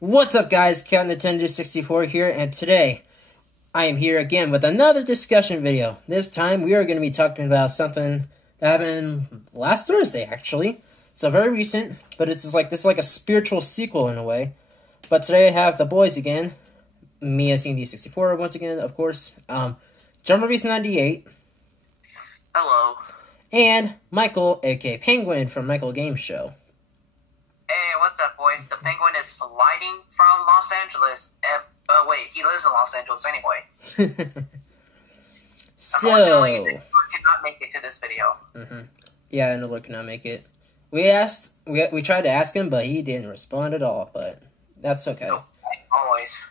What's up, guys? Count Nintendo 64 here, and today I am here again with another discussion video. This time we are going to be talking about something that happened last Thursday, actually. So very recent, but this is like a spiritual sequel in a way. But today I have the boys again, me as CD64 once again, of course. Jumperbeast98. Hello. And Michael, aka Penguin from Michael Games Show. Hey, what's up, boys? The Penguin is sliding from Los Angeles. Wait, he lives in Los Angeles anyway. Unfortunately, the Penguin cannot make it to this video. Yeah, Noah cannot make it. We tried to ask him, but he didn't respond at all, but that's okay. Nope, always.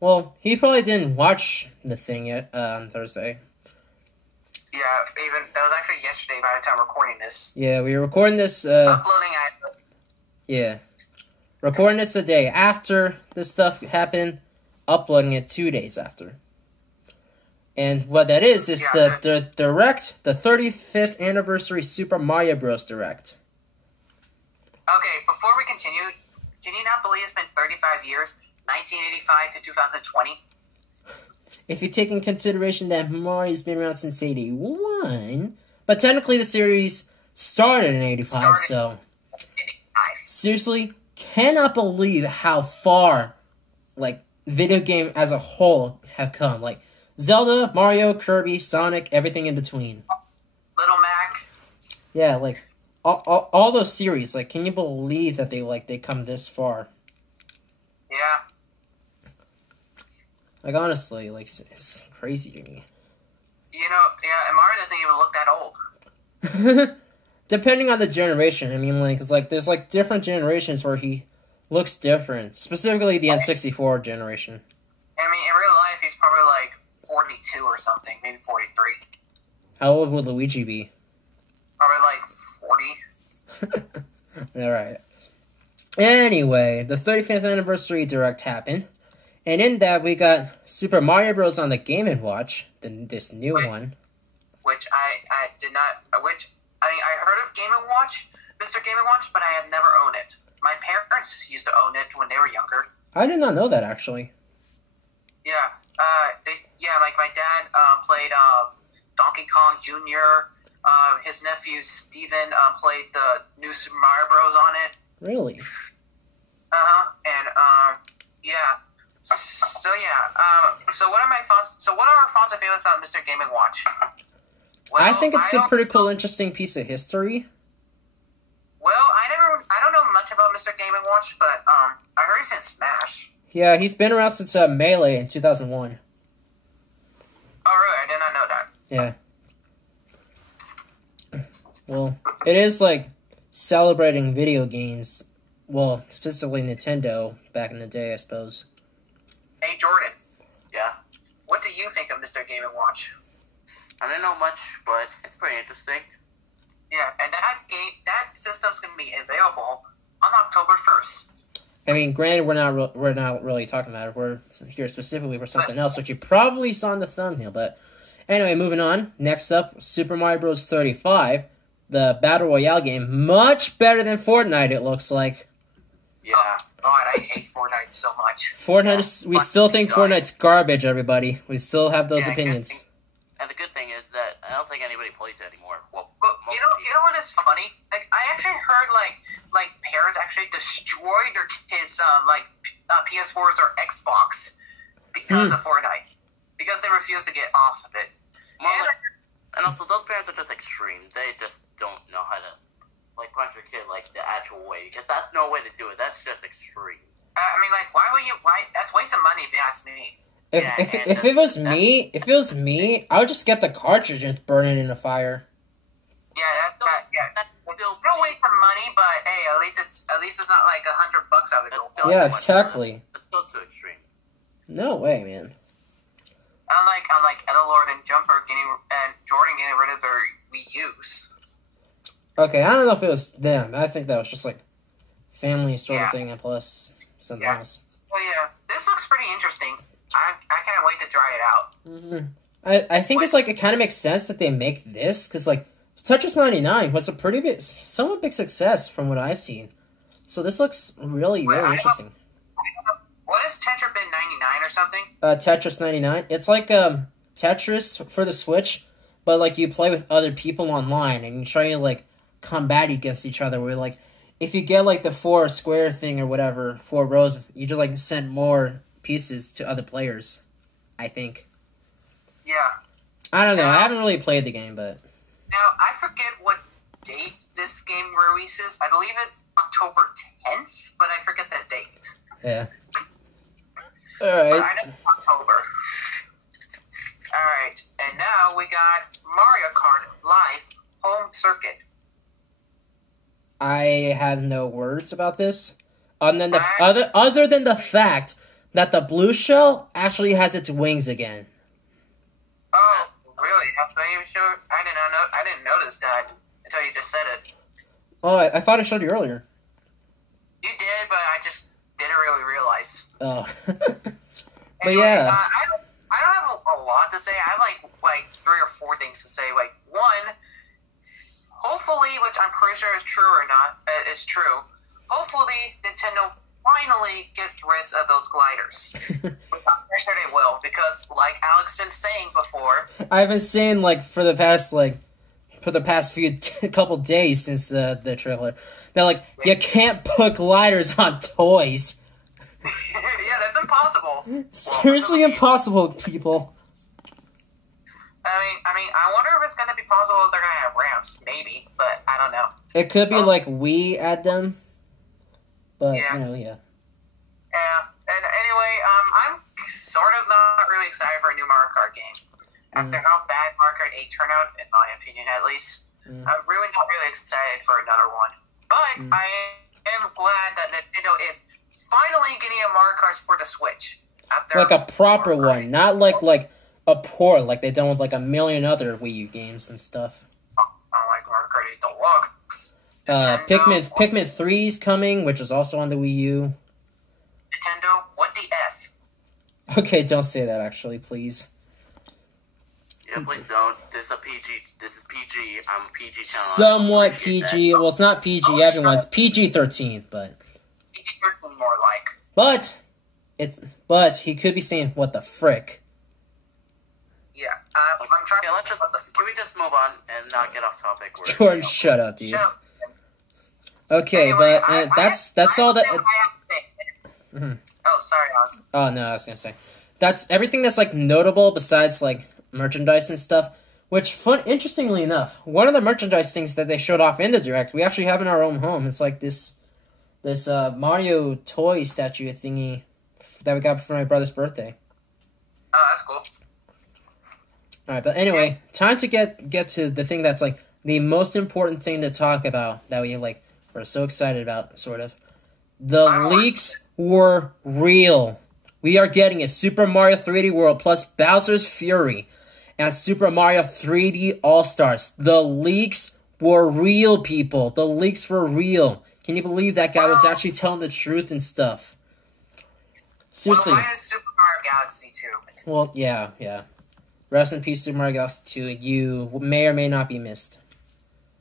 Well, he probably didn't watch the thing yet on Thursday. Yeah, that was actually yesterday by the time recording this. Yeah, we were recording this, uploading at... Yeah. Recording this the day after this stuff happened, uploading it 2 days after. And what that is the Direct, the 35th Anniversary Super Mario Bros. Direct. Okay, before we continue, can you not believe it's been 35 years, 1985 to 2020? If you take in consideration that Mario's been around since 81, but technically the series started in 85, so... 85. Seriously, cannot believe how far, video game as a whole have come. Zelda, Mario, Kirby, Sonic, everything in between. Little Mac. Yeah, all those series, can you believe that they come this far? Yeah. Honestly, it's crazy to me. You know, yeah, and Mario doesn't even look that old. Depending on the generation, I mean, there's, different generations where he looks different. Specifically, the N64 generation. I mean, in real life, he's probably, 42 or something, maybe 43. How old would Luigi be? Probably, 40. Alright. Anyway, the 35th Anniversary Direct happened. And in that, we got Super Mario Bros. On the Game & Watch, this new one. Which I did not... I heard of Game & Watch, Mr. Game & Watch, but I have never owned it. My parents used to own it when they were younger. I did not know that, actually. Yeah. My dad played Donkey Kong Jr., his nephew Steven played the new Super Mario Bros. On it. Really? And, yeah. So, yeah. So what are my thoughts? So what are our thoughts and feelings about Mr. Game & Watch? Well, I think it's a pretty cool, interesting piece of history. Well, I don't know much about Mr. Game & Watch, but, I heard he's in Smash. Yeah, he's been around since Melee in 2001. Oh, really? I did not know that. Yeah. Well, it is, celebrating video games. Well, specifically Nintendo back in the day, I suppose. Hey, Jordan. Yeah? What do you think of Mr. Game & Watch? I don't know much, but it's pretty interesting. Yeah, and that system's going to be available on October 1st. I mean, granted, we're not really talking about it. We're here specifically for something else, which you probably saw in the thumbnail. But anyway, moving on. Next up, Super Mario Bros. 35, the Battle Royale game. Much better than Fortnite, it looks like. Yeah. God, I hate Fortnite so much. We still think Fortnite's garbage, everybody. We still have those opinions. And the good thing is that I don't think anybody plays it anymore. Well, but you know what is funny? I actually heard parents actually destroyed their kids' PS4s or Xbox because of Fortnite, because they refused to get off of it. And also, those parents are just extreme. They just don't know how to punch your kid the actual way, because that's no way to do it. That's just extreme. I mean, why? That's waste of money if you ask me. If it was me, I would just get the cartridge and burn it in a fire. Yeah, it's still waste of money, but hey, at least it's not $100 out of it. Yeah, exactly. It's still too extreme. No way, man. Unlike Edelord and Jordan getting rid of their Wii U's. Okay, I don't know if it was them. I think that was just family sort of thing, and plus something else. Well, yeah, this looks pretty interesting. I can't wait to try it out. I think it's it kind of makes sense that they make this, because Tetris 99 was a somewhat big success from what I've seen. So this looks really interesting. What is Tetra Bin 99 or something? Tetris 99. It's like Tetris for the Switch, but like you play with other people online and you try to like combat against each other. Where like if you get like the 4 square thing or whatever, 4 rows, you just like send more pieces to other players. I think. Yeah. I don't know. I haven't really played the game, but now I forget what date this game releases. I believe it's October 10th, but I forget that date. Yeah. All right. But I know October. All right, and now we got Mario Kart Live Home Circuit. I have no words about this, other than the fact that the blue shell actually has its wings again. Oh, really? I'm not even sure. I didn't notice that until you just said it. Oh, I thought I showed you earlier. You did, but I just didn't really realize. Oh. But anyway, yeah. I don't have a lot to say. I have like 3 or 4 things to say. Like, one, hopefully, which I'm pretty sure is true or not, is true. Hopefully, Nintendo finally gets rid of those gliders. I'm pretty sure they will, because like Alex been saying before, I've been saying like for the past few couple days since the trailer, that like you can't put gliders on toys. yeah, that's impossible. Seriously impossible, people. I mean, I wonder if it's going to be possible if they're going to have ramps. Maybe, but I don't know. It could be like we add them, but yeah. Yeah. Yeah, and anyway, I'm sort of not really excited for a new Mario Kart game. After how bad Mario Kart 8 turned out, in my opinion at least, I'm really not really excited for another one. But I am glad that Nintendo is finally getting a Mario Kart for the Switch. Like a proper one, not like a port like they've done with like a million other Wii U games and stuff. I like Mario Kart 8 Deluxe. Pikmin 3's coming, which is also on the Wii U. Nintendo, what the F? Okay, don't say that actually, please. Yeah, please don't. This is PG. I'm a PG channel. Somewhat PG. Well, it's not PG. Everyone's PG-13, but PG-13 more like. But he could be saying what the frick. Yeah, I'm trying. Yeah, can we just move on and not get off topic? Jordan, shut up, dude. Okay, anyway, but that's all that. Oh, sorry, Alex. Oh no, I was gonna say that's everything that's like notable besides like merchandise and stuff. Which interestingly enough, one of the merchandise things that they showed off in the Direct, we actually have in our own home. It's like this Mario toy statue thingy that we got for my brother's birthday. Oh, that's cool. All right, but anyway, time to get to the thing that's like the most important thing to talk about that we're so excited about, sort of. The leaks were real. We are getting a Super Mario 3D World plus Bowser's Fury and Super Mario 3D All-Stars. The leaks were real, people. The leaks were real. Can you believe that guy was actually telling the truth and stuff? Seriously. Well, mine is Super Mario Galaxy 2. Well, yeah. Rest in peace, Super Mario Galaxy 2. You may or may not be missed.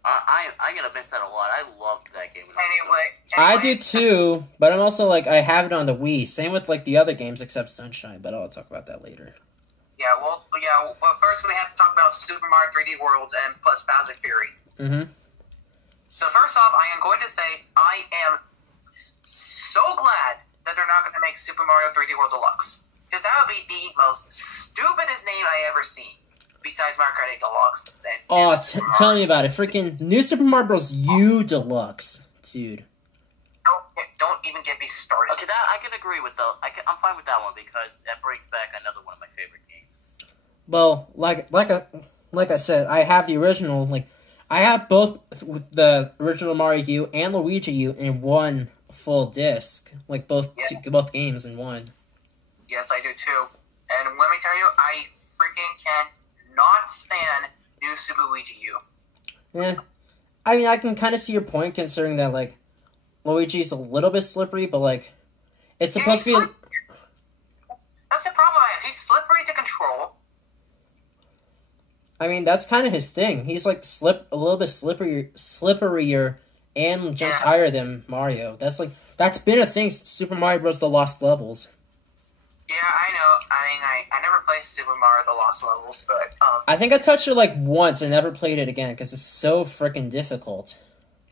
I'm gonna miss that a lot. I loved that game. Anyway, I do too, but I'm also like, I have it on the Wii. Same with like the other games except Sunshine, but I'll talk about that later. Well, first we have to talk about Super Mario 3D World and plus Bowser Fury. Mm-hmm. So first off, I am going to say I am so glad that they're not going to make Super Mario 3D World Deluxe. Because that would be the most stupidest name I ever seen. Besides Mario Kart 8 Deluxe. Tell me about it. Freaking New Super Mario Bros. U Deluxe. Dude. Don't even get me started. Okay, that I can agree with though. I'm fine with that one because that brings back another one of my favorite games. Well, like I said, I have the original. Like, I have both the original Mario U and Luigi U in one full disc. Like both games in one. Yes, I do too. And let me tell you, I freaking can not stand New Super Luigi U. Yeah, I mean, I can kind of see your point considering that like Luigi's a little bit slippery, but like it's supposed to be. That's the problem. He's slippery to control. I mean, that's kind of his thing. He's like a little bit slipperier and jumps Yeah. higher than Mario. That's been a thing since Super Mario Bros. The Lost Levels. Yeah, I know. I mean, I never played Super Mario The Lost Levels, but I think I touched it like once and never played it again because it's so freaking difficult.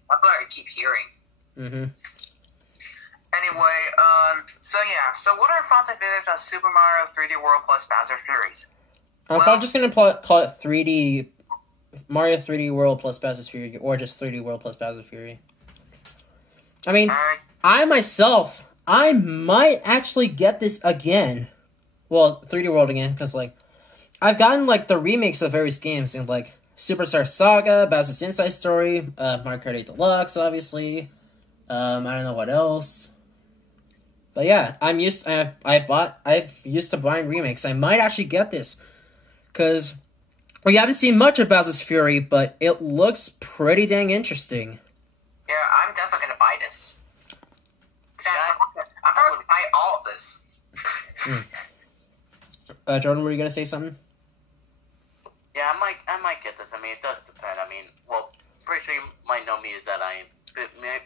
that's what I keep hearing. Mm-hmm. Anyway, so what are your thoughts and feelings about Super Mario 3D World plus Bowser Furies? I'm probably just gonna call it 3D Mario 3D World plus Bowser's Fury, or just 3D World plus Bowser's Fury. I mean, I myself, I might actually get this again. Well, 3D World again, because, like, I've gotten, like, the remakes of various games, and, like, Superstar Saga, Bowser's Inside Story, Mario Kart 8 Deluxe, obviously. I don't know what else. But yeah, I'm used to buying remakes. I might actually get this, because we haven't seen much of Bowser's Fury, but it looks pretty dang interesting. Yeah, I'm definitely gonna buy this. I'm probably gonna buy all of this. Jordan, were you gonna say something? Yeah, I might get this. I mean, it does depend. I mean, well, pretty sure you might know me is that I'm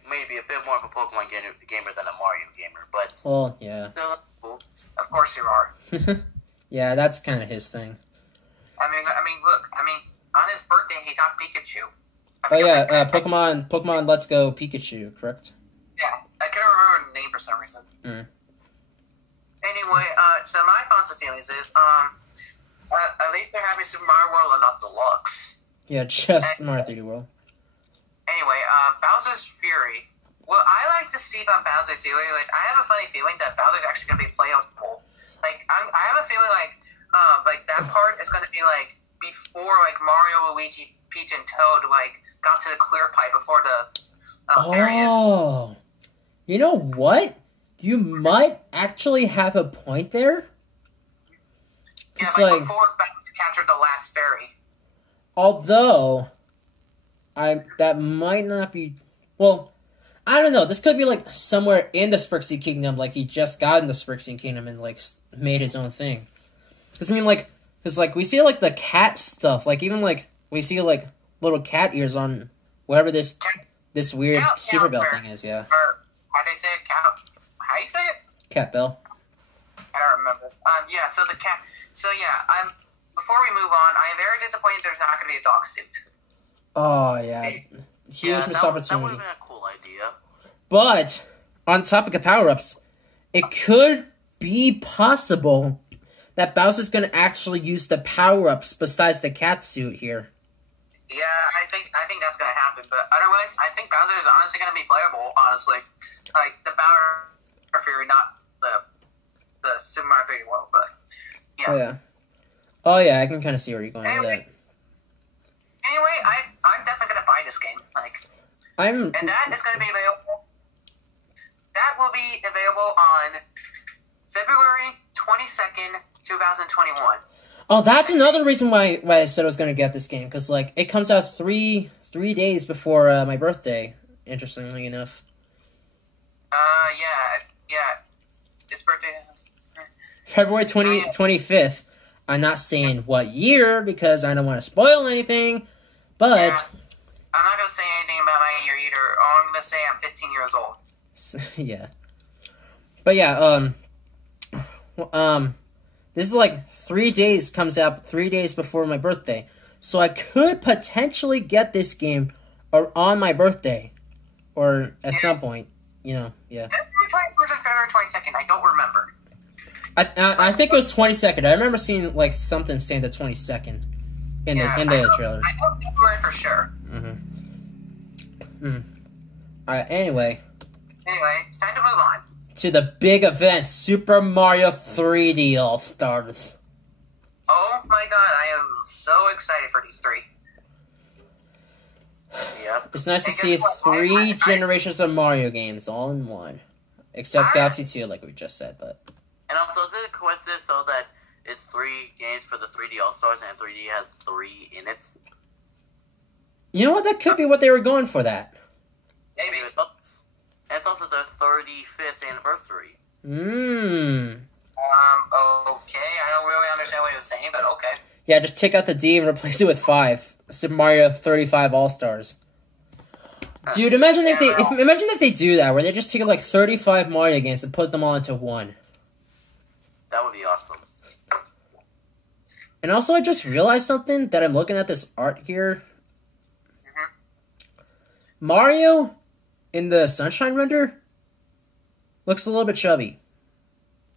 maybe a bit more of a Pokemon gamer than a Mario gamer, but Well, yeah. still cool. Of course you are. Yeah, that's kind of his thing. I mean, look. I mean, on his birthday, he got Pikachu. Oh yeah, Pokemon Let's Go Pikachu, correct? Yeah, I couldn't remember the name for some reason. Mm. Anyway, so my thoughts and feelings is, at least they're having Super Mario World and not Deluxe. Yeah, just Mario 3D World. Anyway, Bowser's Fury. What I like to see about Bowser's Fury, like, I have a funny feeling that Bowser's actually going to be playable. Like, I have a feeling like that part is going to be, like, before, like, Mario, Luigi, Peach, and Toad, like, got to the clear pipe before the areas. Oh, you know what? You might actually have a point there. Yeah, It's like, like, before Bowser captured the last fairy. although, that might not be, well, I don't know. This could be, like, somewhere in the Sprixie Kingdom, like, he just got in the Sprixie Kingdom and, like, made his own thing. Because, I mean, like, we see, like, the cat stuff, like, even, like, we see, like, little cat ears on whatever this weird Super Bell thing is, yeah. Or, how do you say it? How do you say it? Cat Bell. I don't remember. Yeah, so the cat. So, yeah, before we move on, I am very disappointed there's not going to be a dog suit. Oh, yeah. Huge missed that would opportunity. have been a cool idea. But, on the topic of power-ups, it could be possible that Bowser's going to actually use the power-ups besides the cat suit here. Yeah, I think that's going to happen. But otherwise, I think Bowser is honestly going to be playable, honestly. Like, the Bowser Fury, not the Super Mario 3D World, but, yeah. Oh, yeah, I can kind of see where you're going with that. Anyway, I'm definitely going to buy this game. Like, and that is going to be available. That will be available on February 22nd, 2021. Oh, that's another reason why I said I was going to get this game, because, like, it comes out three days before my birthday, interestingly enough. Yeah. This birthday... February 25th. I'm not saying what year, because I don't want to spoil anything, but... Yeah. I'm not going to say anything about my year either. All I'm going to say I'm 15 years old. Yeah. But yeah, this is like 3 days, comes out 3 days before my birthday. So I could potentially get this game on my birthday. Or at some point, yeah. February 21st or February 22nd, I don't remember. I think it was 22nd. I remember seeing like something saying the 22nd in the trailer. I know February for sure. Alright, anyway, it's time to move on. to the big event, Super Mario 3D All-Stars. Oh my god, I am so excited for these three. Yep. It's nice to And see guess what? three generations of Mario games all in one. Except Galaxy 2, like we just said, but... And also, is it a coincidence, though, that it's 3 games for the 3D All-Stars and 3D has 3 in it? You know what? That could be what they were going for, that. Maybe. And it's also their 35th anniversary. Mmm. Okay, I don't really understand what he was saying, but okay. Yeah, just take out the D and replace it with 5. Super Mario 35 All-Stars. Dude, imagine if they do that, where they just take like 35 Mario games and put them all into one. That would be awesome. And also, I just realized something that I'm looking at this art here. Mario in the Sunshine render looks a little bit chubby.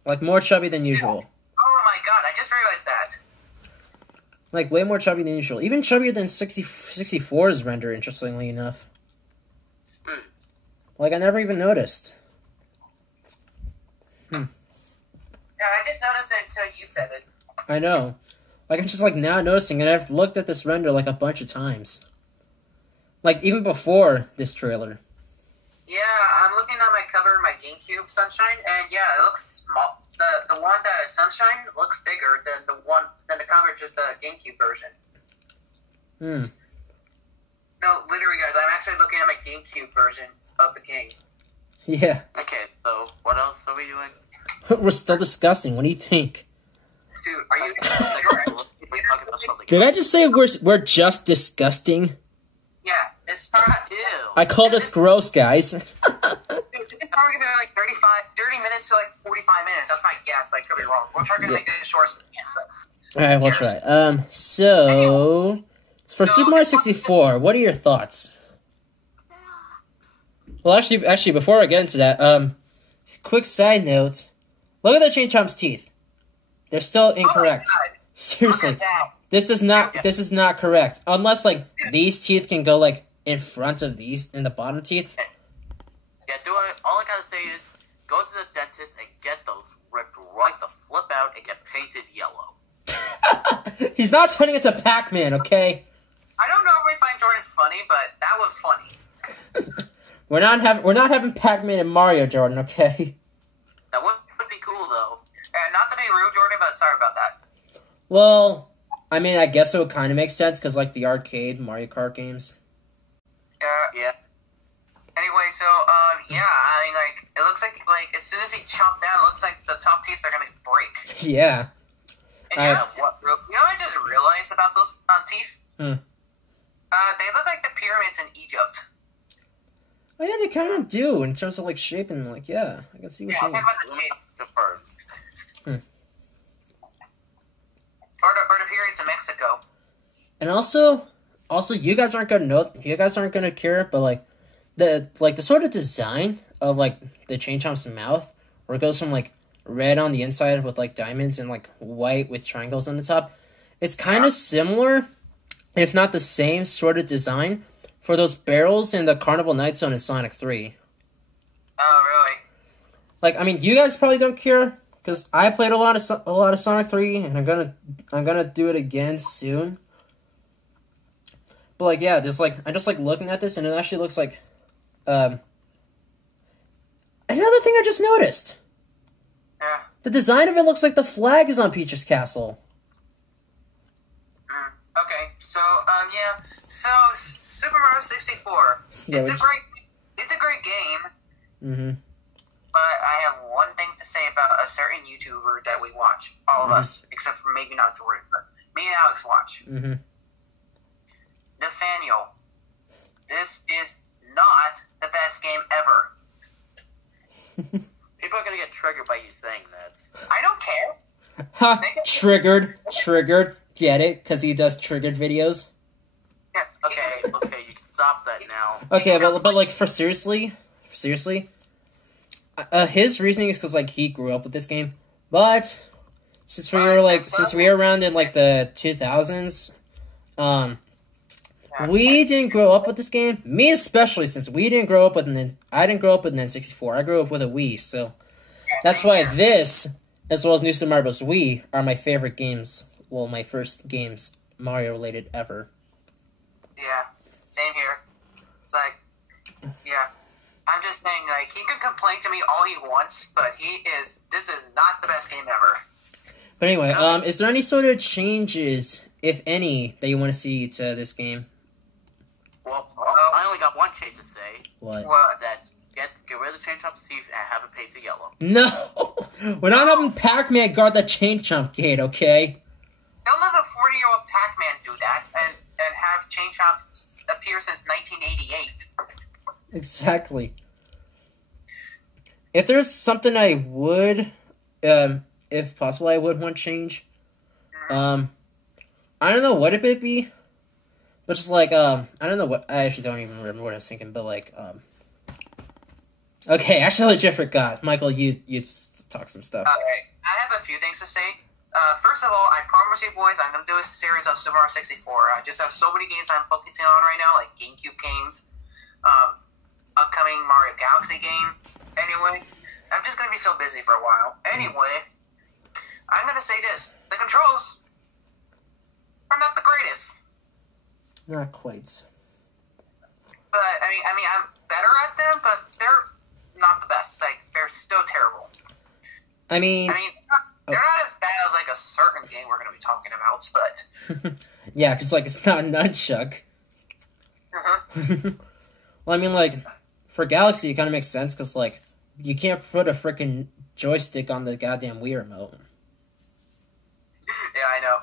Like, more chubby than usual. Oh my god, I just realized that. Like, way more chubby than usual. Even chubbier than 64's render, interestingly enough. Like, I never even noticed. Yeah, I just noticed it until you said it. I know. Like, I'm just, like, now noticing, and I've looked at this render, like, a bunch of times. Like, even before this trailer. Yeah, I'm looking at my cover of my GameCube Sunshine, and yeah, it looks small. The one that is Sunshine looks bigger than the coverage of the GameCube version. No, literally, guys, I'm actually looking at my GameCube version of the game. Yeah. Okay, so what else are we doing? We're still discussing. What do you think? Dude, are you Did I just say we're just disgusting? Yeah, it's probably... Ew. I call this gross, guys. Dude, this is probably going to be like 30 minutes to like 45 minutes. That's my guess, but I could be wrong. We'll try to make it as short as we can. Alright, we'll try. So... For Super Mario 64, what are your thoughts? Well, actually, before I get into that, quick side note. Look at the Chain Chomp's teeth. They're still incorrect. Oh, Seriously. This is not correct. Unless, like, these teeth can go, like, in front of these, in the bottom teeth. Yeah, all I gotta say is, go to the dentist and get those ripped right the flip out and get painted yellow. He's not turning into Pac-Man, okay? I don't know if we find Jordan funny, but that was funny. We're not having Pac-Man and Mario, Jordan, okay? That would be cool, though. And not to be rude, Jordan, but sorry about that. Well, I mean, I guess it would kind of make sense, because, like, the arcade Mario Kart games. Yeah. Anyway, so, yeah, I mean, like, it looks like, as soon as he chopped down, it looks like the top teeth are gonna break. Yeah. And you know what I just realized about those teeth? They look like the pyramids in Egypt. Oh, yeah, they kind of do, in terms of, like, shape and, like, yeah. I can see what you're saying. Confirmed. Or the pyramids in Mexico. And also, you guys aren't gonna know. You guys aren't gonna care, but like the sort of design of like the Chain Chomp's mouth, where it goes from like red on the inside with like diamonds and like white with triangles on the top. It's kind of similar, if not the same sort of design for those barrels in the Carnival Night Zone in Sonic 3. Oh, really? Like, I mean, you guys probably don't care because I played a lot of Sonic 3, and I'm gonna do it again soon. But like, yeah, there's like I'm just like looking at this, and it actually looks like another thing I just noticed. Yeah. The design of it looks like the flag is on Peach's castle. Okay, so yeah, so Super Mario 64. Yeah, it's a great game. Mm-hmm. But I have one thing to say about a certain YouTuber that we watch, all of us, except for maybe not Jordan, but me and Alex watch. Mm-hmm. Nathaniel, this is not the best game ever. People are gonna get triggered by you saying that. I don't care. Ha! Triggered. Get it? Because he does triggered videos. Yeah. Okay, you can stop that now. Okay, but like seriously, his reasoning is because like he grew up with this game, but since we were around in like the 2000s, we didn't grow up with this game. Me especially, since we didn't grow up with I didn't grow up with N64. I grew up with a Wii, so that's why this, as well as New Super Mario Bros. Wii, are my favorite games. Well, my first games Mario related ever. Yeah, same here. Like, yeah, I'm just saying, like, he can complain to me all he wants, but this is not the best game ever. But anyway, is there any sort of changes, if any, that you want to see to this game? Well, I only got one change to say. What? Is that get rid of the Chain Chomp Steve and have it painted yellow. No! We're not having Pac-Man guard the Chain Chomp gate, okay? Don't let a 40-year-old Pac-Man do that and have Chain Chomp appear since 1988. Exactly. If there's something I would, if possible, I would want change. I don't know what it would be, but just like, I don't know what, I actually don't even remember what I was thinking, but like, okay, actually, I legit forgot. Michael, you talk some stuff. Alright, I have a few things to say. First of all, I promise you boys, I'm going to do a series on Super Mario 64. I just have so many games I'm focusing on right now, like GameCube games, upcoming Mario Galaxy game. Anyway, I'm just going to be so busy for a while. Anyway, I'm going to say this. The controls are not the greatest. Not quite. But, I mean, I'm better at them, but they're not the best. Like, they're still terrible. I mean, they're not as bad as, like, a certain game we're going to be talking about, but... yeah, because, like, it's not a nunchuck. Well, I mean, like, for Galaxy, it kind of makes sense, because, like, you can't put a freaking joystick on the goddamn Wii remote. Yeah, I know.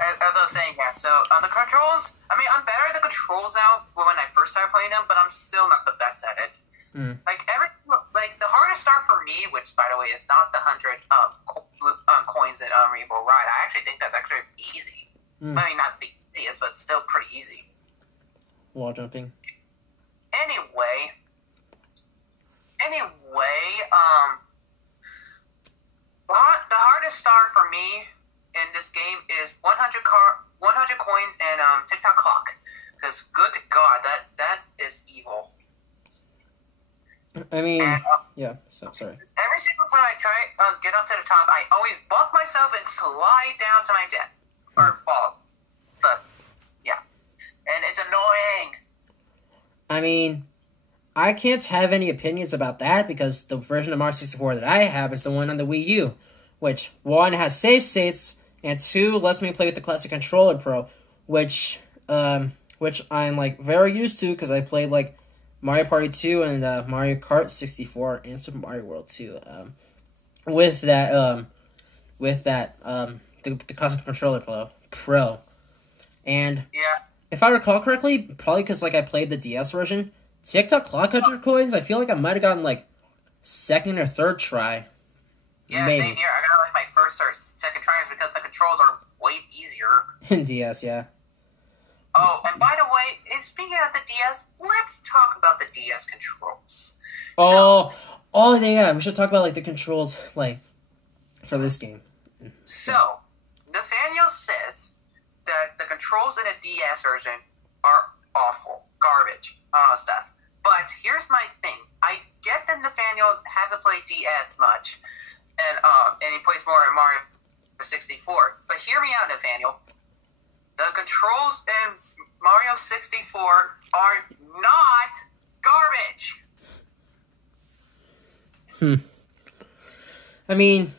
As I was saying, yeah, so, the controls... I mean, I'm better at the controls now when I first started playing them, but I'm still not the best at it. Like, the hardest star for me, which, by the way, is not the 100 coins in Rainbow Ride. I actually think that's actually easy. I mean, not the easiest, but still pretty easy. Wall jumping. Anyway, the hardest star for me in this game is 100 coins and TikTok clock. Because, good to God, that is evil. I mean, yeah, so sorry. Every single time I try get up to the top, I always bump myself and slide down to my death. Or fall. But, yeah. And it's annoying. I mean, I can't have any opinions about that because the version of Mario 64 that I have is the one on the Wii U, which, one, has save states, and two, lets me play with the Classic Controller Pro, which I'm, like, very used to because I played, like, Mario Party 2 and Mario Kart 64 and Super Mario World 2. With the Classic Controller Pro. And yeah. If I recall correctly, probably because like I played the DS version, TikTok Clock 100 coins, I feel like I might have gotten like second or third try. Yeah, maybe. Same here. I got like my first or second tries because the controls are way easier. In DS, yeah. Oh, and by the way, speaking of the DS, let's talk about the DS controls. Oh, yeah, we should talk about, like, the controls, like, for this game. So, Nathaniel says that the controls in a DS version are awful, garbage, stuff. But here's my thing. I get that Nathaniel hasn't played DS much, and he plays more in Mario 64. But hear me out, Nathaniel. The controls in Mario 64 are not garbage. I mean,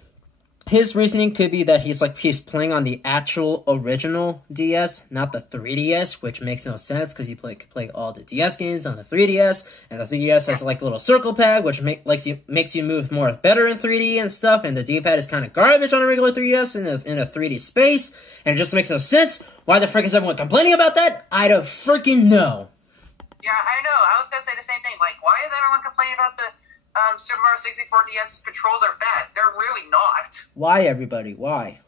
his reasoning could be that he's playing on the actual original DS, not the 3DS, which makes no sense because you could play all the DS games on the 3DS, and the 3DS has like a little circle pad, which makes you move more better in 3D and stuff, and the D-pad is kind of garbage on a regular 3DS in a 3D space, and it just makes no sense. Why the frick is everyone complaining about that? I don't freaking know. Yeah, I know. I was gonna say the same thing. Like, why is everyone complaining about the Super Mario 64 DS controls are bad? They're really not. Why, everybody? Why?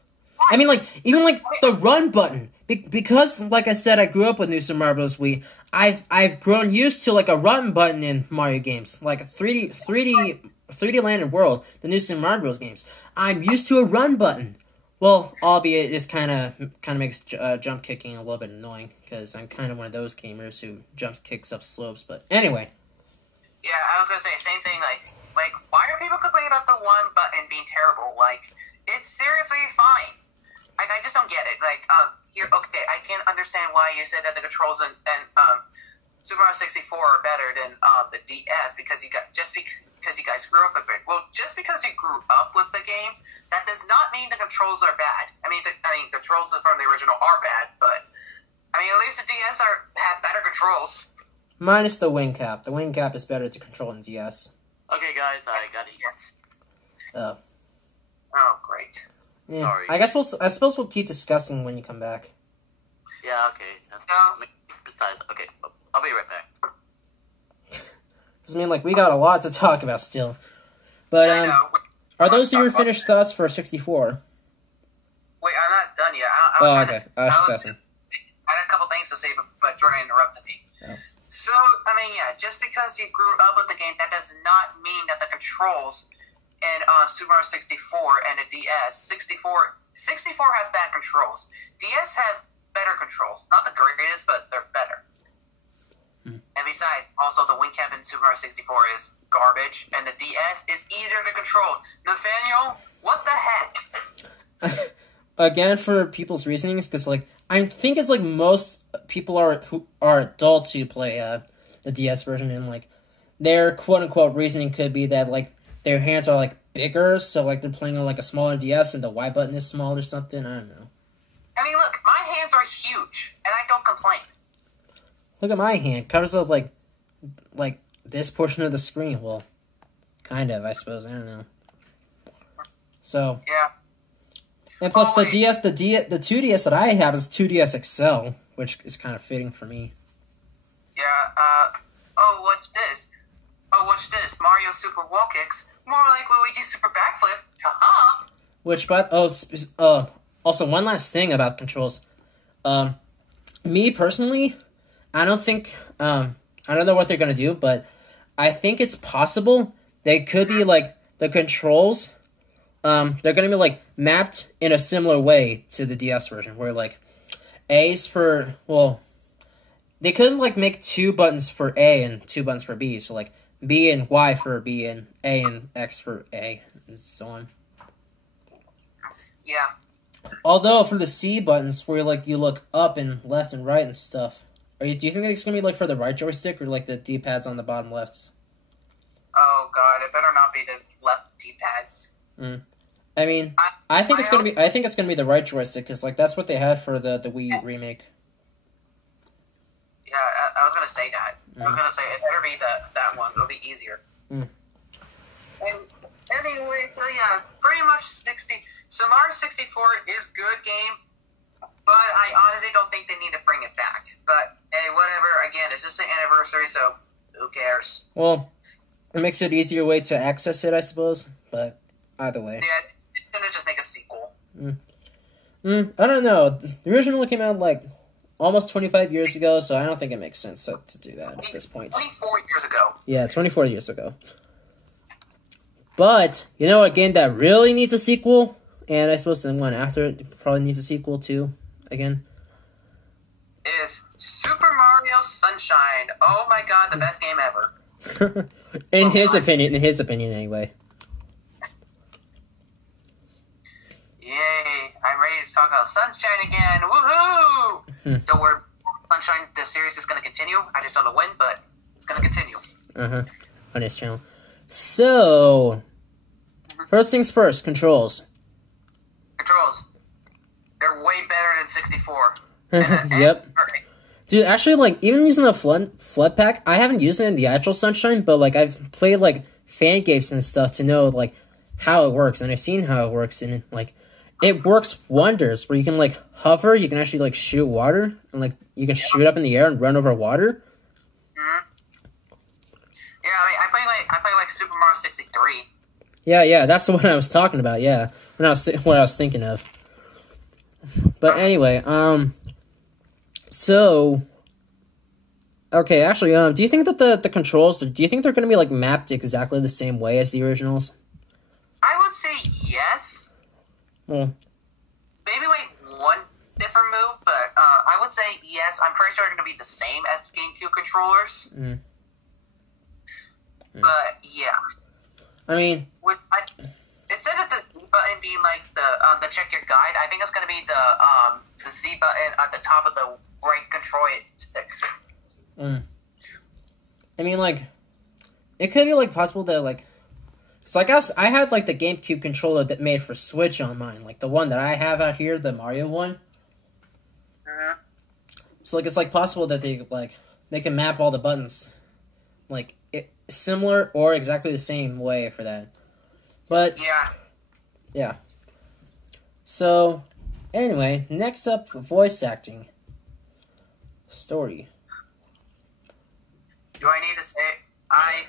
I mean, like, even, like, the run button. Because, like I said, I grew up with New Super Mario Bros. Wii, I've grown used to, like, a run button in Mario games. Like, 3D Land and World, the New Super Mario Bros. Games. I'm used to a run button. Well, albeit it kind of makes jump kicking a little bit annoying, because I'm kind of one of those gamers who jump kicks up slopes, but anyway. Yeah, I was gonna say same thing. Like, why are people complaining about the one button being terrible? Like, it's seriously fine. Like, I just don't get it. Like, okay, I can't understand why you said that the controls in Super Mario 64 are better than the DS because you guys grew up with it. Well, just because you grew up with the game, that does not mean the controls are bad. I mean, controls from the original are bad, but I mean, at least the DS have better controls. Minus the wing cap. The wing cap is better to control in DS. Okay, guys, I gotta eat. Oh. Oh, great. Yeah. Sorry. I suppose we'll keep discussing when you come back. Yeah, okay. Besides, okay, I'll be right back. Because, I mean, like, we got a lot to talk about still. But, I know. are those your finished thoughts for 64? Wait, I'm not done yet. Okay. I was just asking. I had a couple things to say, but Jordan interrupted me. Oh. So, I mean, yeah, just because you grew up with the game, that does not mean that the controls in Super Mario 64 and the DS, 64 has bad controls. DS have better controls. Not the greatest, but they're better. And besides, also the wing cap in Super Mario 64 is garbage, and the DS is easier to control. Nathaniel, what the heck? Again, for people's reasonings, because, like, I think it's, like, most people who are adults who play the DS version, and, like, their quote-unquote reasoning could be that, like, their hands are, like, bigger, so, like, they're playing on, like, a smaller DS, and the Y button is small or something. I don't know. I mean, look, my hands are huge, and I don't complain. Look at my hand. Covers up, like this portion of the screen. Well, kind of, I suppose. I don't know. So. Yeah. And plus, the 2DS that I have is 2DS XL, which is kind of fitting for me. Yeah, oh, what's this? Oh, what's this? Mario Super Wall Kicks? More like Luigi Super Backflip. Ta-ha! Which, but, also, one last thing about controls. Me, personally, I don't think, I don't know what they're gonna do, but I think it's possible they could be, like, the controls, they're gonna be, like, mapped in a similar way to the DS version, where, like, A's for, well, they could, like, make 2 buttons for A and 2 buttons for B, so, like, B and Y for B and A and X for A, and so on. Yeah. Although, for the C buttons, where, like, you look up and left and right and stuff, do you think it's going to be, like, for the right joystick, or, like, the D-pads on the bottom left? Oh, God, it better not be the left D-pad. I mean, I think it's going to be the right joystick, because, like, that's what they had for the Wii remake. Yeah, I was going to say that. I was going to say, it better be that one. It'll be easier. And anyway, so yeah, pretty much 60. So Mario 64 is good game, but I honestly don't think they need to bring it back. But hey, whatever. Again, it's just an anniversary, so who cares? Well, it makes it an easier way to access it, I suppose. But either way, yeah, it's gonna just make a sequel. I don't know. The original came out like almost 25 years ago, so I don't think it makes sense to do that at this point. 24 years ago. Yeah, 24 years ago. But you know, a game that really needs a sequel, and I suppose the one after it probably needs a sequel too. Again, is Super Mario Sunshine. Oh my God, the best game ever. in his opinion, anyway. Yay! I'm ready to talk about Sunshine again. Woohoo! Don't worry, Sunshine. The series is going to continue. I just don't know when, but it's going to continue. On his channel. So, first things first. Controls. They're way better than 64. Yep. Dude, actually, like, even using the flood pack, I haven't used it in the actual Sunshine, but, like, I've played, like, fan games and stuff to know, like, how it works, and I've seen how it works, and, like, it works wonders, where you can, like, hover, you can actually, like, shoot water, and, like, you can shoot up in the air and run over water. Yeah, I mean, I play like, Super Mario 63. Yeah, that's the one I was talking about, yeah, what I was thinking of. But anyway, so, okay, actually, do you think that the controls, do you think they're going to be, like, mapped exactly the same way as the originals? I would say yes. Well, maybe, like, one different move, but, I would say yes. I'm pretty sure they're going to be the same as the GameCube controllers. But, yeah. I mean, instead of the button being like the check your guide, I think it's gonna be the Z button at the top of the right control stick. I mean, like, it could be, like, possible that, like, so I guess I had, like, the GameCube controller that made for Switch on mine, like the one that I have out here, the Mario one. So, like, it's, like, possible that they can map all the buttons, like, similar or exactly the same way for that. But yeah. So, anyway, next up, voice acting. Story. Do I need to say I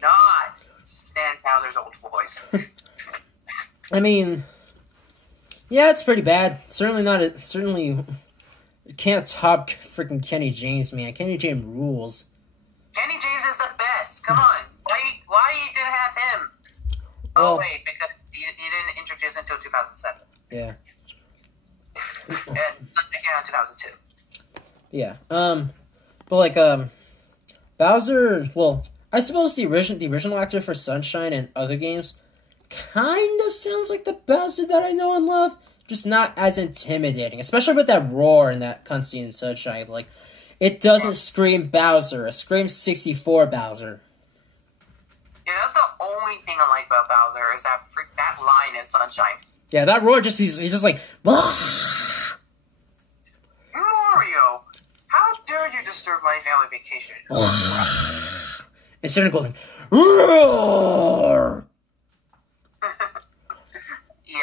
cannot stand Bowser's old voice. I mean, yeah, it's pretty bad. Certainly you can't top freaking Kenny James, man. Kenny James rules. Kenny James is the best. Come on. Why you didn't have him? Well, Oh, wait, because he didn't introduce until 2007. Yeah. And something came out in 2002. Yeah. But like, Bowser, well, I suppose the original actor for Sunshine and other games kind of sounds like the Bowser that I know and love, just not as intimidating, especially with that roar and that cutscene in Sunshine. Like, it doesn't scream Bowser, it screams 64 Bowser. Yeah, that's the only thing I like about Bowser is that line in Sunshine. Yeah, that roar he's just like, Mario, how dare you disturb my family vacation? instead of going, roar! Yeah.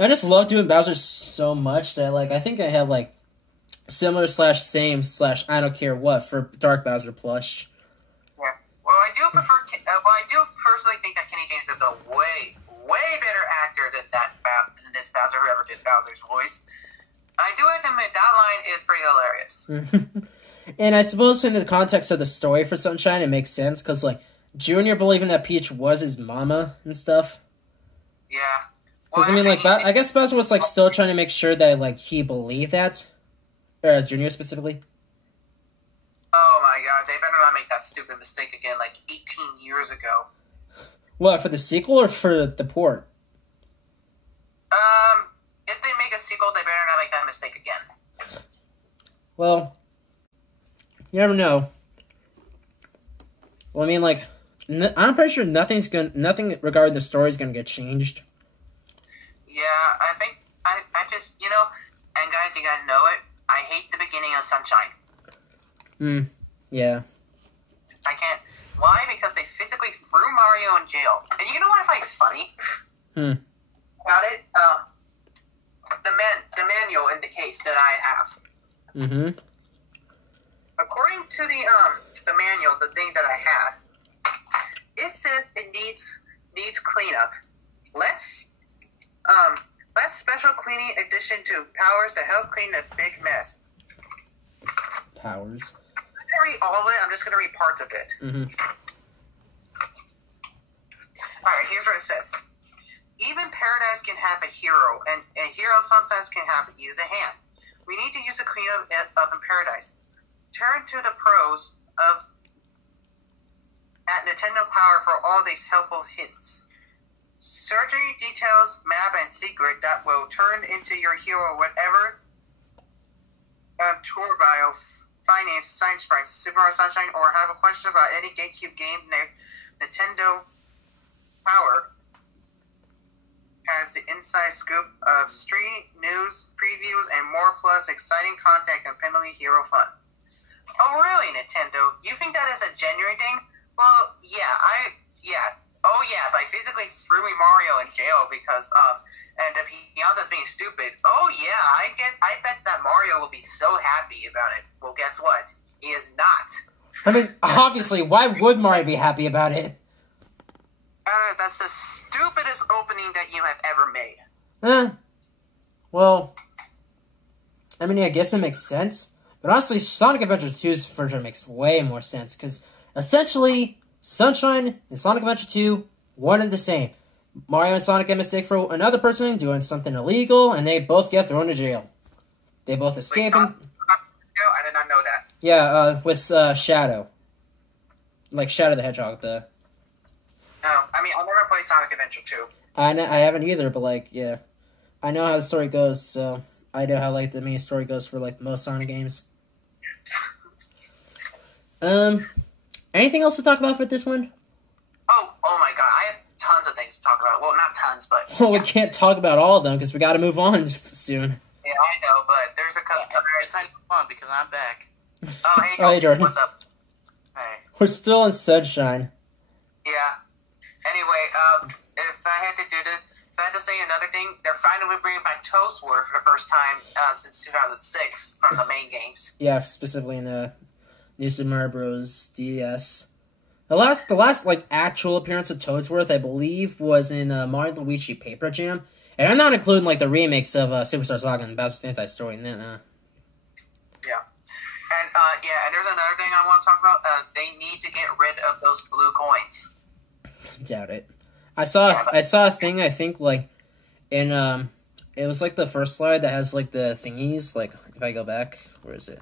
I just love doing Bowser so much that, like, I think I have, like, similar / same / I don't care what for Dark Bowser plush. Yeah. Well, I do prefer. I do personally think that Kenny James is a way better actor than this Bowser who ever did Bowser's voice. I do have to admit that line is pretty hilarious. And I suppose in the context of the story for Sunshine, it makes sense because, like, Junior believing that Peach was his mama and stuff. Yeah. Because, I mean, like, I guess Bowser was, like, still trying to make sure that, like, he believed that. Or Junior specifically. Oh my god, they better not make that stupid mistake again, like 18 years ago. What, for the sequel or for the port? If they make a sequel, they better not make that mistake again. Well, you never know. Well, I mean, like, I'm pretty sure nothing regarding the story is gonna get changed. Yeah, I think, I just, you know, and guys, you guys know it, I hate the beginning of Sunshine. Yeah. I can't. Why? Because they physically threw Mario in jail. And you know what I find funny? About it? The manual in the case that I have. According to the manual, the thing that I have, it says it needs cleanup. Let's special cleaning addition to powers to help clean the big mess. Powers. I'm not going to read all of it. I'm just going to read parts of it. Alright, here's what it says. Even Paradise can have a hero, and a hero sometimes can use a hand. We need to use a cleanup up in Paradise. Turn to the pros at Nintendo Power for all these helpful hints. Surgery details, map, and secret that will turn into your hero whatever tour bio, finance, science sprites, Super Mario Sunshine, or have a question about any GameCube game, Nintendo Power has the inside scoop of street news, previews, and more, plus exciting content and penalty hero fun. Oh, really, Nintendo? You think that is a genuine thing? Well, yeah. Oh, yeah, they physically threw Mario in jail because, and the Pianta's being stupid. Oh, yeah, I bet that Mario will be so happy about it. Well, guess what? He is not. I mean, obviously, why would Mario be happy about it? That's the stupidest opening that you have ever made. Well, I mean, I guess it makes sense. But honestly, Sonic Adventure 2's version makes way more sense. Because, essentially, Sunshine and Sonic Adventure 2, one and the same. Mario and Sonic get a mistake for another person doing something illegal, and they both get thrown to jail. They both escape. I did not know that. Yeah, with Shadow. Like Shadow the Hedgehog, No, I mean, I'll never play Sonic Adventure 2. I haven't either, but, like, yeah. I know how the story goes, so I know how, like, the main story goes for, like, most Sonic games. Anything else to talk about for this one? Oh my god, I have tons of things to talk about. Well, not tons, but... Well, we can't talk about all of them, because we gotta move on soon. Yeah, I know, but there's a couple... It's time to move on, because I'm back. Oh, hey, Oh, hey, Jordan. What's up? Hey. We're still in Sunshine. Yeah. Anyway, if I had to do this, if I had to say another thing, they're finally bringing back Toadsworth for the first time since 2006 from the main games. Yeah, specifically in New Super Mario Bros. DS. The last like actual appearance of Toadsworth, I believe, was in Mario and Luigi Paper Jam, and I'm not including like the remakes of Superstar Saga and Bowser's Anti-Story. Yeah, and and there's another thing I want to talk about. They need to get rid of those blue coins. Doubt it. I saw a thing. I think like in it was like the first slide that has like the thingies. Like if I go back, where is it?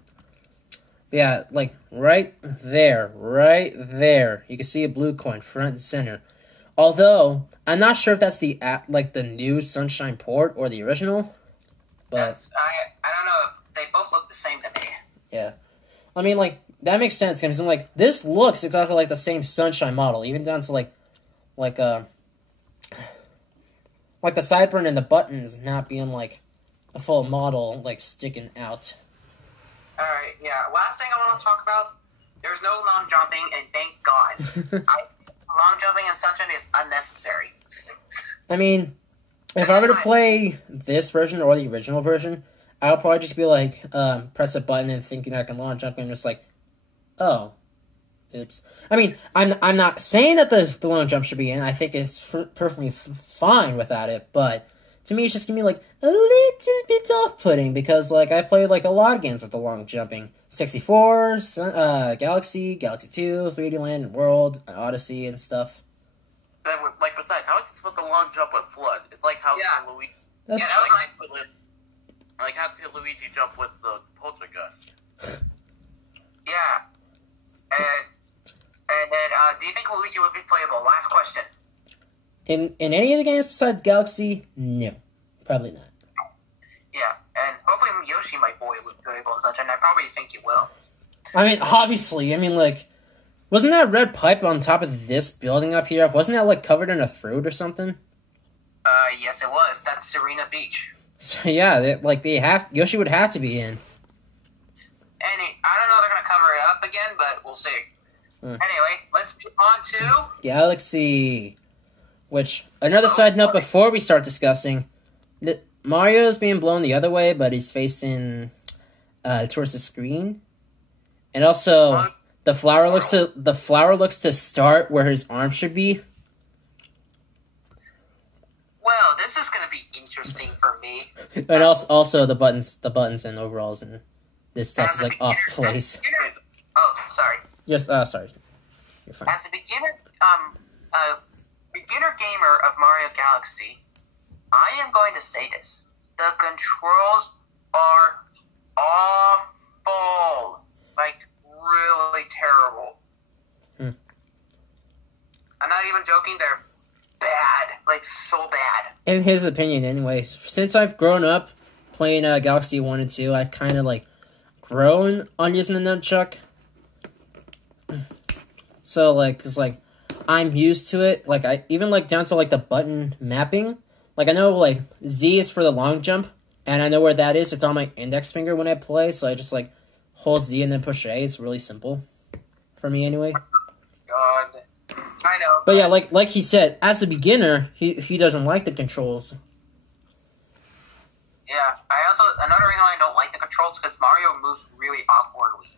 Yeah, like right there, you can see a blue coin front and center. Although I'm not sure if that's the the new Sunshine port or the original. But I don't know. They both look the same to me. Yeah, I mean like that makes sense because like this looks exactly like the same Sunshine model, even down to like the sideburn and the buttons not being like a full model like sticking out. Alright, yeah. Last thing I want to talk about, there's no long jumping, and thank God. Long jumping in Sunshine is unnecessary. I mean, if I were to play this version or the original version, I would probably just be like, press a button and thinking I can long jump, and just like, oh, oops. I mean, I'm not saying that the long jump should be in. I think it's perfectly fine without it, but to me, it's just gonna be like a little bit off-putting because like I played like a lot of games with the long jumping: 64, Galaxy, Galaxy 2, 3D Land, World, Odyssey, and stuff. And like besides, how is he supposed to long jump with Flood? It's like how Luigi. That's like how could Luigi jump with the Poltergust? Yeah. And then, do you think Luigi would be playable? Last question. In any of the games besides Galaxy, no. Probably not. Yeah, and hopefully Yoshi, my boy, would be playable in Sunshine. I probably think he will. I mean, obviously, like, wasn't that red pipe on top of this building up here? Wasn't that, like, covered in a fruit or something? Yes, it was. That's Serena Beach. So, yeah, Yoshi would have to be in. I don't know if they're going to cover it up again, but we'll see. Anyway, let's move on to Galaxy. Which, another side note before we start discussing, Mario's being blown the other way, but he's facing towards the screen. And also, the flower looks to start where his arm should be. Well, this is going to be interesting for me. And also the buttons and overalls and this stuff is like off place. Oh, sorry. Yes, sorry. You're fine. As a beginner gamer of Mario Galaxy, I am going to say this. The controls are awful. Like, really terrible. I'm not even joking, they're bad. Like, so bad. In his opinion, anyways. Since I've grown up playing Galaxy 1 and 2, I've kind of, like, grown on using the nunchuck. So, like, cause, like, I'm used to it. Like, I even, like, down to, like, the button mapping. Like, I know, like, Z is for the long jump, and I know where that is. It's on my index finger when I play, so I just, like, hold Z and then push A. It's really simple. For me, anyway. God. I know. But, yeah, like he said, as a beginner, he doesn't like the controls. Yeah, another reason why I don't like the controls is because Mario moves really awkwardly.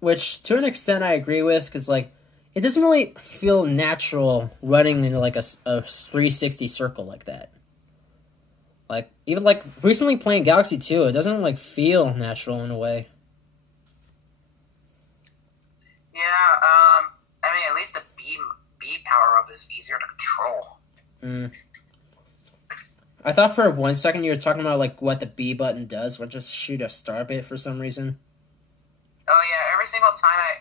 Which, to an extent, I agree with, because, like, it doesn't really feel natural running into, like, a 360 circle like that. Like, even, like, recently playing Galaxy 2, it doesn't, like, feel natural in a way. Yeah, I mean, at least the B power-up is easier to control. I thought for 1 second you were talking about, like, what the B button does, which just shoot a star bit for some reason. Oh yeah, every single time I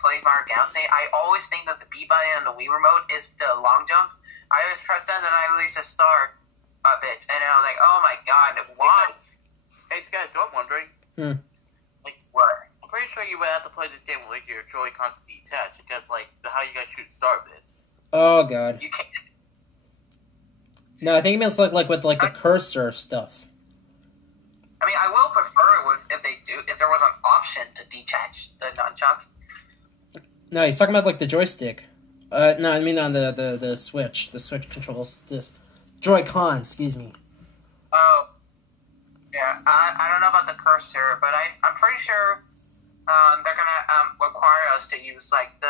play Mario Galaxy, I always think that the B button on the Wii remote is the long jump. I always press that and then I release a star a bit, and then I was like, oh my god, why? Hey guys, so I'm wondering, like what? I'm pretty sure you would have to play this game with like your Joy-Cons detached, because like how you guys shoot star bits. Oh god. You can't. No, I think it means like with like the cursor stuff. I mean, I will prefer it if there was an option to detach the nunchuck. No, he's talking about like the joystick. No, I mean on the Switch. The Switch controls this Joy-Con, excuse me. Oh. Yeah, I don't know about the cursor, but I'm pretty sure they're gonna require us to use like the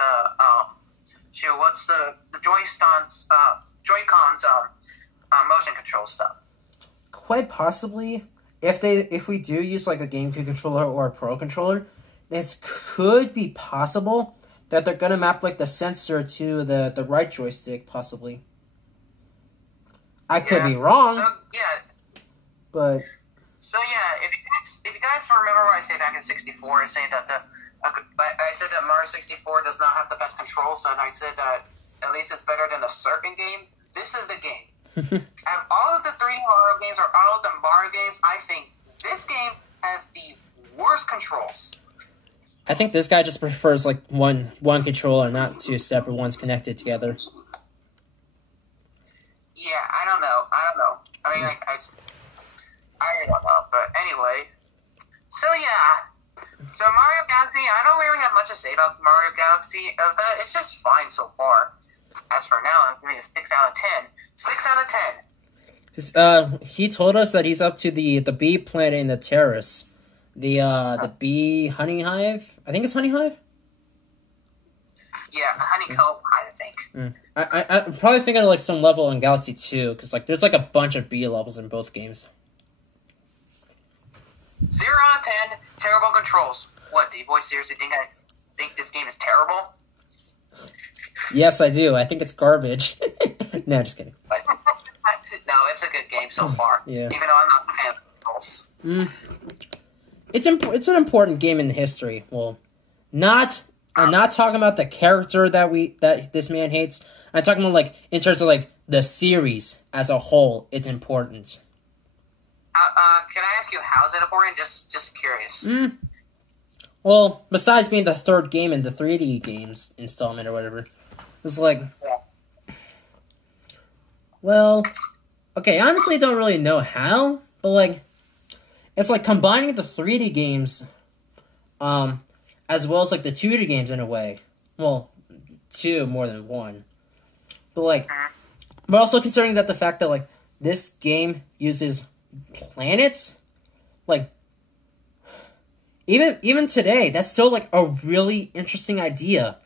what's the Joy-Cons motion control stuff. Quite possibly, if we do use like a GameCube controller or a Pro controller, it could be possible that they're gonna map like the sensor to the right joystick, possibly. I could be wrong. So yeah. But so yeah, if you guys remember what I said back in '64, I said that I said that Mario 64 does not have the best controls, and I said that at least it's better than a certain game. This is the game. Out of all of the 3D Mario games or all of the Mario games, I think this game has the worst controls. I think this guy just prefers like one controller, not two separate ones connected together. Yeah, I don't know. I mean, like, I don't know. But anyway, so yeah. So Mario Galaxy, I don't really have much to say about Mario Galaxy. It's just fine so far. As for now, I'm giving it a 6 out of 10. 6 out of 10. He told us that he's up to the bee planet in the Tetris. The bee honey hive? I think it's honey hive? Yeah, honeycomb hive, I think. I'm probably thinking of like some level in Galaxy 2, because like there's like a bunch of bee levels in both games. 0 out of 10, terrible controls. What, do you boys seriously think this game is terrible? Yes, I do. I think it's garbage. No, just kidding. No, it's a good game so far. Yeah. Even though I'm not a fan of controls. It's an important game in history. Well, I'm not talking about the character that this man hates. I'm talking about like in terms of like the series as a whole. It's important. Can I ask you how is it important? Just curious. Well, besides being the third game in the 3D games installment or whatever, it's like, well, okay, I honestly don't really know how, but like, it's like combining the 3D games, as well as like the 2D games in a way. Well, 2 more than 1, but like, but also considering that the fact that like this game uses planets, like. Even today, that's still like a really interesting idea.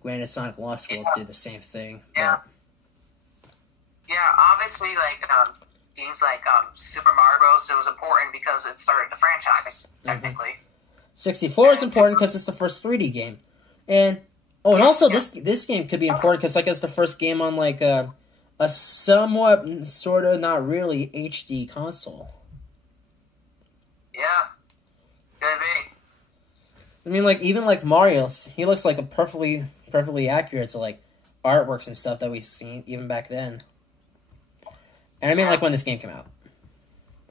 Granted, Sonic Lost World did the same thing. Yeah. But... Yeah, obviously, like games like Super Mario Bros. It was important because it started the franchise. Technically, 64 is important because it's the first 3D game, and also this game could be important because like it's the first game on like a somewhat sort of not really HD console. Yeah. Could be. I mean, like, even, like, Mario, he looks, like, a perfectly accurate to, like, artworks and stuff that we've seen even back then. And I mean, like, when this game came out.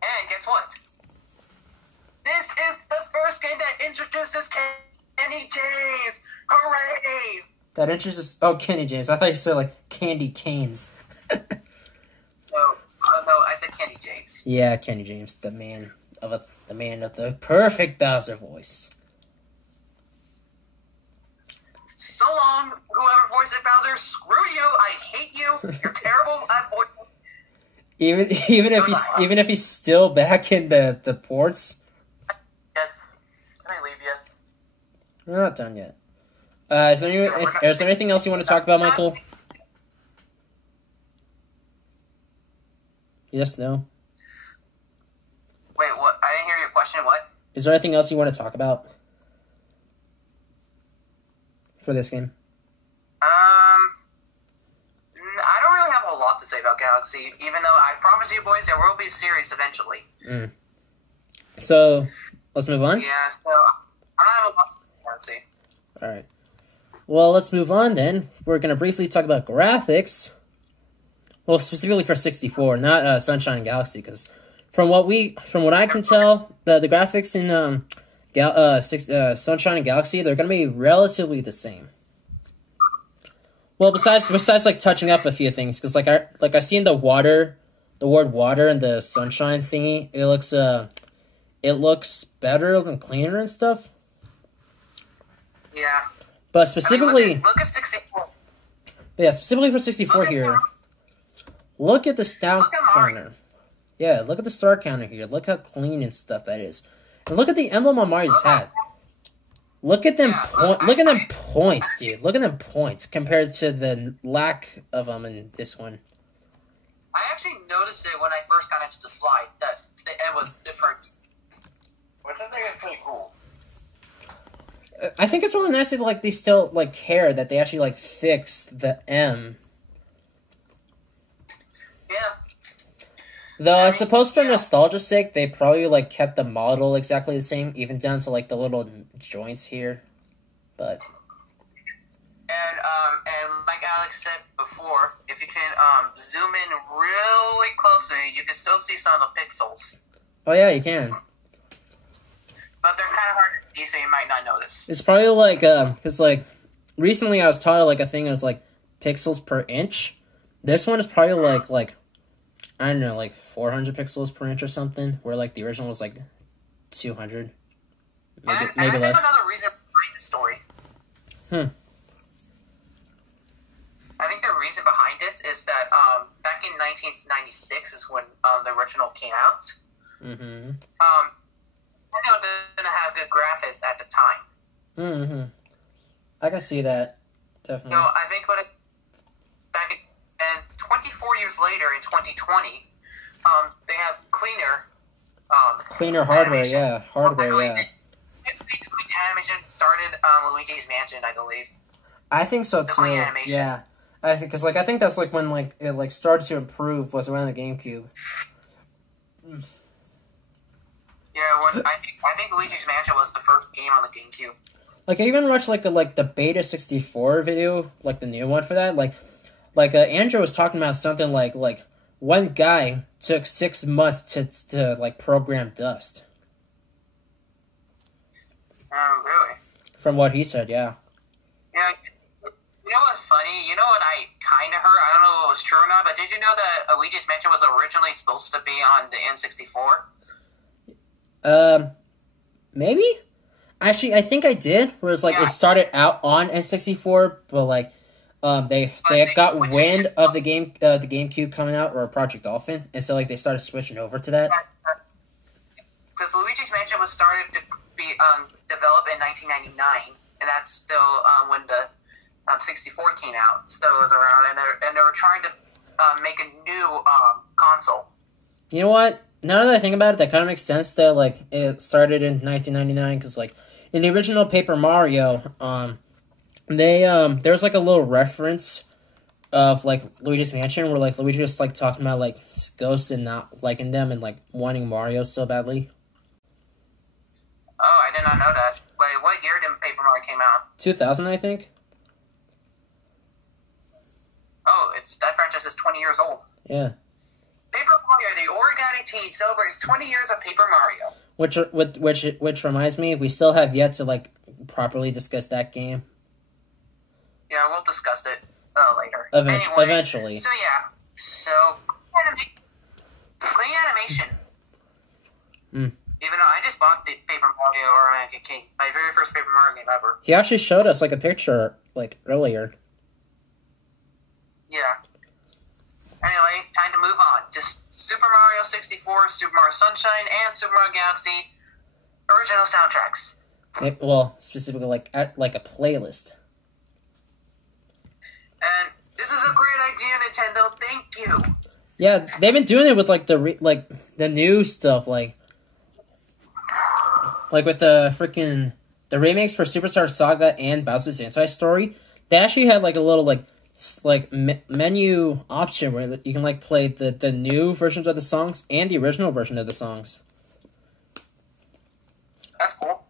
And guess what? This is the first game that introduces Kenny James! Hooray! That introduces... Oh, Kenny James. I thought you said, like, Candy Canes. No, I said Kenny James. Yeah, Kenny James, the man of the perfect Bowser voice. So long, whoever voiced it, Bowser. Screw you! I hate you. You're terrible at voice. Even if he's still back in the ports. Yes. Can I leave yet? We're not done yet. Is there anything else you want to talk about, Michael? Yes, no. Wait, what? I didn't hear your question. What? Is there anything else you want to talk about for this game? I don't really have a lot to say about Galaxy, even though I promise you, boys, there will be a series eventually. So, let's move on? Yeah, so I don't have a lot to say about Galaxy. Alright. Well, let's move on then. We're going to briefly talk about graphics. Well, specifically for 64, not Sunshine and Galaxy, because from what I can tell, the graphics in Sunshine and Galaxy, they're going to be relatively the same. Well, besides like touching up a few things, because I seen the word water and the Sunshine thingy, it looks better and cleaner and stuff. Yeah. But specifically, look at 64. Yeah, specifically for 64 here. Look at the star counter. Yeah, look at the star counter here. Look how clean and stuff that is. And look at the emblem on Mario's hat. Look at them. Yeah, Look at them points, dude. Look at them points compared to the lack of them in this one. I actually noticed it when I first got into the slide that the end was different, which I think is pretty cool. I think it's really nice that like they still like care that they actually like fixed the M. Yeah. Though I suppose for nostalgia's sake, they probably like kept the model exactly the same, even down to like the little joints here. But and like Alex said before, if you can zoom in really closely, you can still see some of the pixels. oh yeah, you can. But they're kind of hard to see, so you might not notice. It's probably like because like recently I was taught like a thing of like pixels per inch. This one is probably like I don't know, like 400 pixels per inch or something, where like the original was like 200, maybe and I think less. another reason behind the story. I think the reason behind this is that back in 1996 is when the original came out. Mm-hmm. Nintendo didn't have good graphics at the time. Mm-hmm. I can see that, definitely. So I think back in, and 24 years later, in 2020, they have cleaner hardware, animation. yeah, hardware, yeah. Animation started Luigi's Mansion, I believe. I think so too. Clean animation. Yeah, I think because I think that's like when like it like started to improve was around the GameCube. Yeah, I think Luigi's Mansion was the first game on the GameCube. Like I even watched like the Beta 64 video, like the new one for that. Like Andrew was talking about something like one guy took 6 months to like program Dust. Really? From what he said, yeah. Yeah. You know what's funny? You know what I kind of heard? I don't know if it was true or not, but did you know that Luigi's Mansion was originally supposed to be on the N64? Maybe? Actually, I think I did. Where it's like it started out on N64, but like, they got wind of the GameCube coming out or Project Dolphin, and so like they started switching over to that. Because Luigi's Mansion was started to be developed in 1999, and that's still when the 64 came out. Still was around, and they were trying to make a new console. You know what? Now that I think about it, that kind of makes sense that, like, it started in 1999, because, like, in the original Paper Mario, there's, like, a little reference of, like, Luigi's Mansion, where, like, Luigi just, like, talking about, like, ghosts and not liking them and, like, wanting Mario so badly. Oh, I did not know that. Wait, what year did Paper Mario came out? 2000, I think. Oh, that franchise is 20 years old. Yeah. Paper Mario, the organic team celebrates 20 years of Paper Mario. Which reminds me, we still have yet to like properly discuss that game. Yeah, we'll discuss it later. Eventually. So clean animation. Even though I just bought the Paper Mario Organic King, my very first Paper Mario game ever. He actually showed us like a picture like earlier. Yeah. Anyway, time to move on. Just Super Mario 64, Super Mario Sunshine, and Super Mario Galaxy original soundtracks. Well, specifically like a playlist. And this is a great idea, Nintendo. Thank you. Yeah, they've been doing it with like the new stuff, like with the remakes for Superstar Saga and Bowser's Anti-Story. They actually had like a little menu option where you can like play the new versions of the songs and the original version of the songs. That's cool.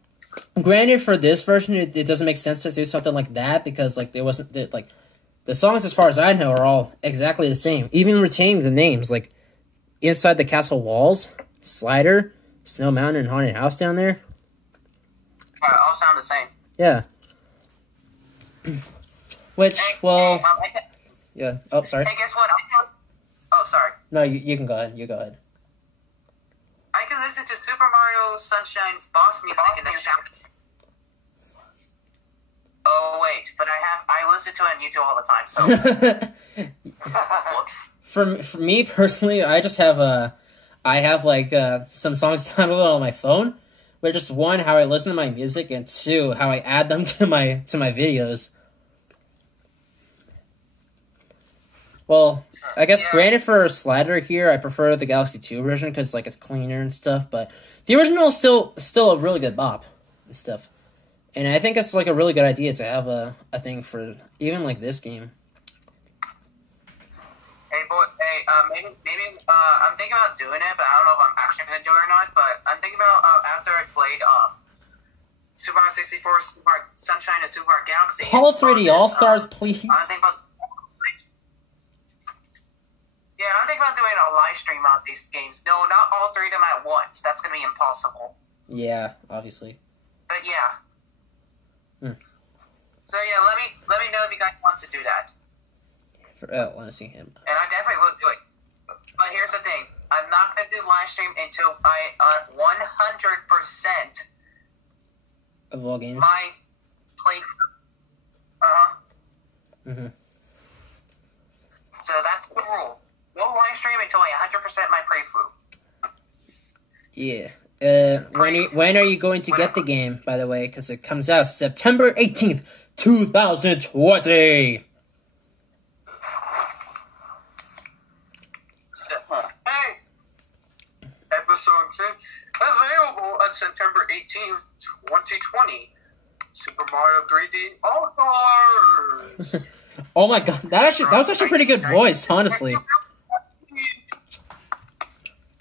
Granted, for this version, it doesn't make sense to do something like that because like the songs, as far as I know, are all exactly the same, even retaining the names like Inside the Castle Walls, Slider, Snow Mountain, and Haunted House down there. All sound the same. Yeah. Which, well... yeah. Oh, sorry. Hey, guess what? Oh, sorry. No, you can go ahead. You go ahead. I can listen to Super Mario Sunshine's boss music in the shower. Oh, wait. But I listen to it on YouTube all the time, so... Whoops. For me, personally, I just have, some songs downloaded on my phone, with just one, how I listen to my music, and two, how I add them to my videos. Well, I guess granted for a slider here, I prefer the Galaxy 2 version because like it's cleaner and stuff. But the original is still a really good bop and stuff. And I think it's like a really good idea to have a thing for even like this game. Hey, maybe I'm thinking about doing it, but I don't know if I'm actually gonna do it or not. But I'm thinking about after I played Super Mario 64, Super Mario Sunshine, and Super Mario Galaxy. Call 3D All Stars, please. I'm thinking about doing a live stream on these games. No, not all three of them at once. That's gonna be impossible. Yeah, obviously. But yeah. So yeah, let me know if you guys want to do that. I want to see him. And I definitely will do it. But here's the thing: I'm not gonna do live stream until I 100% of all games. My playthrough. So that's the rule. No live stream until I 100% my playthrough. Yeah. When are you going to get the game, by the way? Because it comes out September 18th, 2020. Hey! Episode 10 available on September 18th, 2020. Super Mario 3D All-Stars! Oh my god, that was actually a pretty good voice, honestly.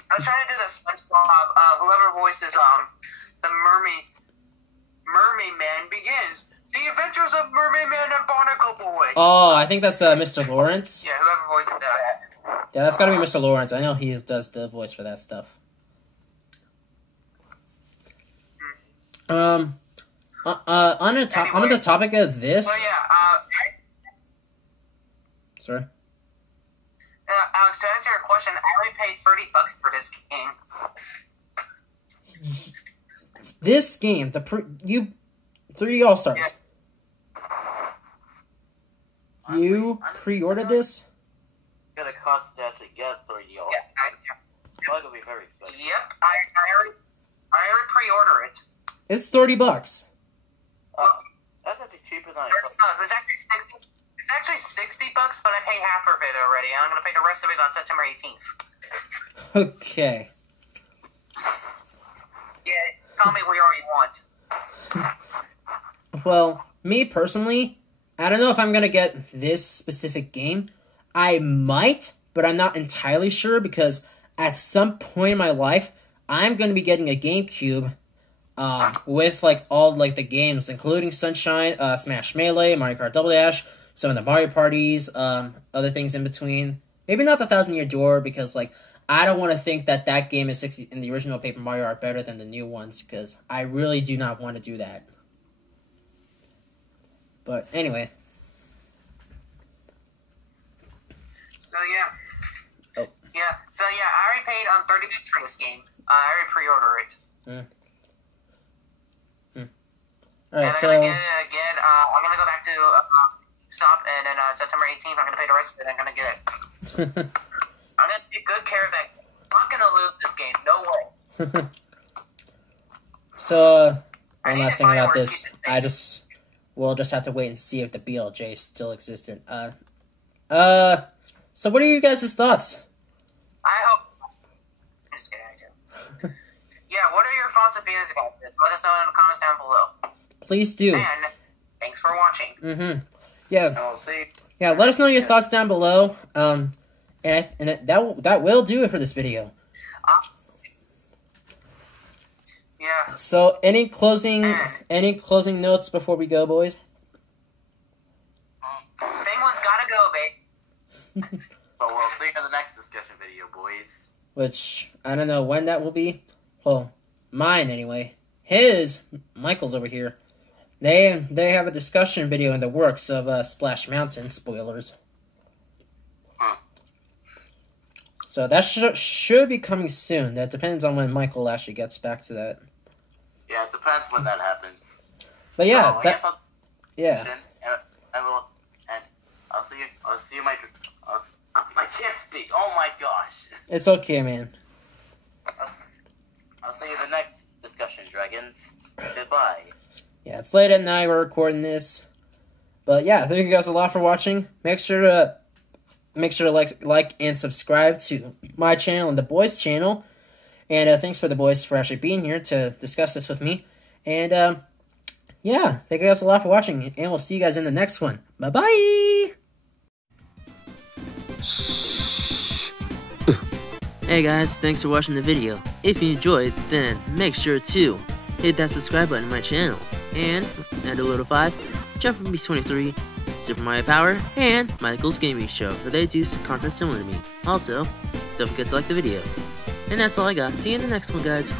I was trying to do the SpongeBob, whoever voices the Mermaid Man begins. The Adventures of Mermaid Man and Barnacle Boy. Oh, I think that's Mr. Lawrence. Yeah, whoever voices that. Yeah, that's gotta be Mr. Lawrence. I know he does the voice for that stuff. On the topic of this. So yeah, Sorry. Alex, to answer your question, I only paid $30 for this game. This game, 3D All Stars. Yeah. You pre-ordered this? It's gonna cost to actually get 3D All Stars. Yeah. It's gonna be very expensive. Yep, I already pre-order it. It's $30. That's actually cheaper than I thought. It's actually $60, but I paid half of it already. I'm gonna pay the rest of it on September 18th. Okay. Yeah, call me what you already want. Well, me personally, I don't know if I'm gonna get this specific game. I might, but I'm not entirely sure because at some point in my life, I'm gonna be getting a GameCube with like all like the games, including Sunshine, Smash Melee, Mario Kart Double Dash, some of the Mario parties, other things in between. Maybe not the 1,000-Year Door because like I don't want to think that game is 60 in the original Paper Mario are better than the new ones because I really do not want to do that. But anyway. So yeah. Oh. Yeah. So yeah, I already paid $30 for this game. I already pre-ordered it. Alright, and so I'm gonna get it again. I'm gonna go back to stop, and then September 18th, I'm gonna pay the rest of it. I'm gonna get it. I'm gonna take good care of that. I'm not gonna lose this game. No way. So one last thing about this, we'll just have to wait and see if the BLJ is still existent. So what are you guys' thoughts? I hope. I'm just kidding, I do. Yeah, what are your thoughts and feelings about this? Let us know in the comments down below. Please do. And thanks for watching. Yeah. I'll see. Yeah, let us know your thoughts down below. That will do it for this video. Yeah. So any closing notes before we go, boys? Penguin's gotta go, babe. But we'll see you in the next discussion video, boys. Which I don't know when that will be. Well, mine anyway. Michael's over here. They have a discussion video in the works of Splash Mountain spoilers. So that should be coming soon. That depends on when Michael actually gets back to that. Yeah, it depends when that happens. But yeah, And I'll see you. I can't speak. Oh my gosh. It's okay, man. I'll see you in the next discussion. Dungeons & Dragons. Goodbye. Yeah, it's late at night. We're recording this, but yeah, thank you guys a lot for watching. Make sure to like and subscribe to my channel and the boys' channel. And thanks for the boys for actually being here to discuss this with me. And yeah, thank you guys a lot for watching, and we'll see you guys in the next one. Bye bye. Hey guys, thanks for watching the video. If you enjoyed, then make sure to hit that subscribe button on my channel. And at a little 5, Jump from Beast 23, Super Mario Power, and Michael's Gaming Show, where they do some content similar to me. Also, don't forget to like the video. And that's all I got. See you in the next one, guys.